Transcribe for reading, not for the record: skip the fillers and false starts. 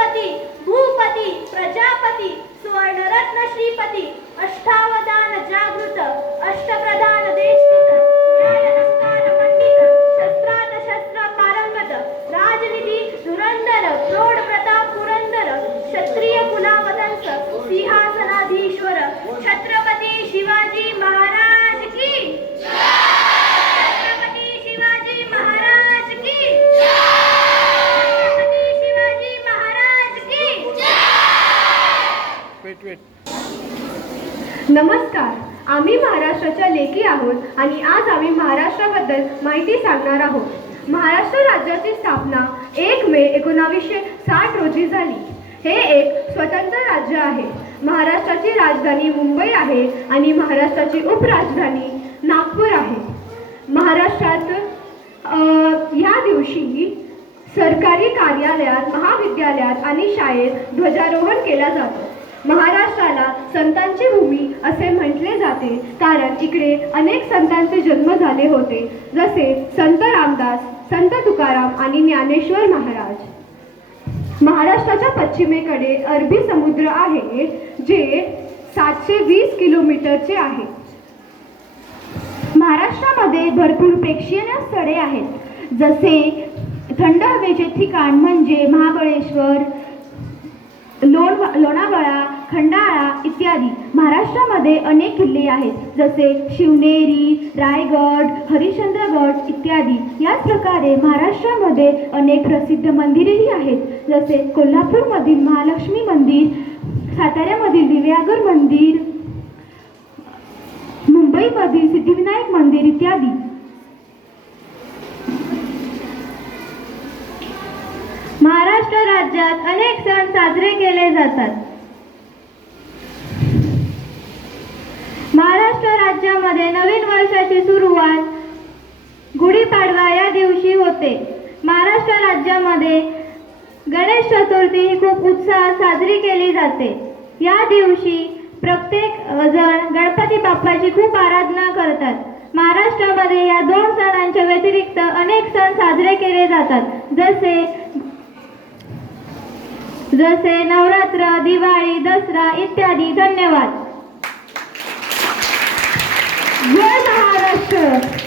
कुलपती भूपती प्रजापती सुवर्णरत्न श्रीपती अष्टावधान जागृत अष्टप्रधान देशकृत ज्ञानसंस्कार पंडित शस्त्रात शस्त्र पारंगत राजनिधी धुरंधर प्रौढ प्रताप पुरंदर क्षत्रिय कुलावतंस सिंहासनाधीश्वर छत्रपती शिवाजी महाराज की छत्रपती शिवाजी महाराज की छत्रपती शिवाजी महाराज की नमस्कार, आम्ही महाराष्ट्राच्या लेकी आहोत आणि आज आम्ही महाराष्ट्राबद्दल माहिती सांगणार आहोत. महाराष्ट्र राज्याची स्थापना 1 मे 1960 रोजी झाली. हे एक स्वतंत्र राज्य आहे. महाराष्ट्राची राजधानी मुंबई आहे आणि महाराष्ट्राची उपराजधानी नागपूर आहे. महाराष्ट्रात या दिवशी सरकारी कार्यालयात, महाविद्यालयात आणि शाळेत ध्वजारोहण केला जातो. महाराष्ट्राला संतांची भूमी असे म्हटले जाते कारण इकडे अनेक संतांचे जन्म झाले होते, जसे संत रामदास, संत तुकाराम आणि ज्ञानेश्वर महाराज. महाराष्ट्राच्या पश्चिमेकडे अरबी समुद्र आहे, जे 720 किलोमीटरचे आहे. महाराष्ट्रामध्ये भरपूर प्रेक्षणीय स्थळे आहेत, जसे थंड हवेचे ठिकाण म्हणजे महाबळेश्वर, लोणावळा, खंडाळा इत्यादी. महाराष्ट्रामध्ये अनेक किल्ले आहेत, जसे शिवनेरी, रायगड, हरिश्चंद्रगड इत्यादी. याच प्रकारे महाराष्ट्रामध्ये अनेक प्रसिद्ध मंदिरेही आहेत, जसे कोल्हापूरमधील महालक्ष्मी मंदिर, साताऱ्यामधील दिव्यागर मंदिर, मुंबईमधील सिद्धिविनायक मंदिर इत्यादी. महाराष्ट्र राज्यात अनेक सण साजरे केले जातात. महाराष्ट्र राज्यामध्ये नवीन वर्षाची सुरुवात गुढीपाडवा या दिवशी होते. महाराष्ट्र राज्यामध्ये गणेश चतुर्थी ही खूप उत्साहात साजरी केली जाते. या दिवशी प्रत्येक जण गणपती बाप्पाची खूप आराधना करतात. महाराष्ट्रामध्ये या 2 सणांच्या व्यतिरिक्त अनेक सण साजरे केले जातात, जसे नवरात्र, दिवाळी, दसरा इत्यादी. धन्यवाद. जय महाराष्ट्र.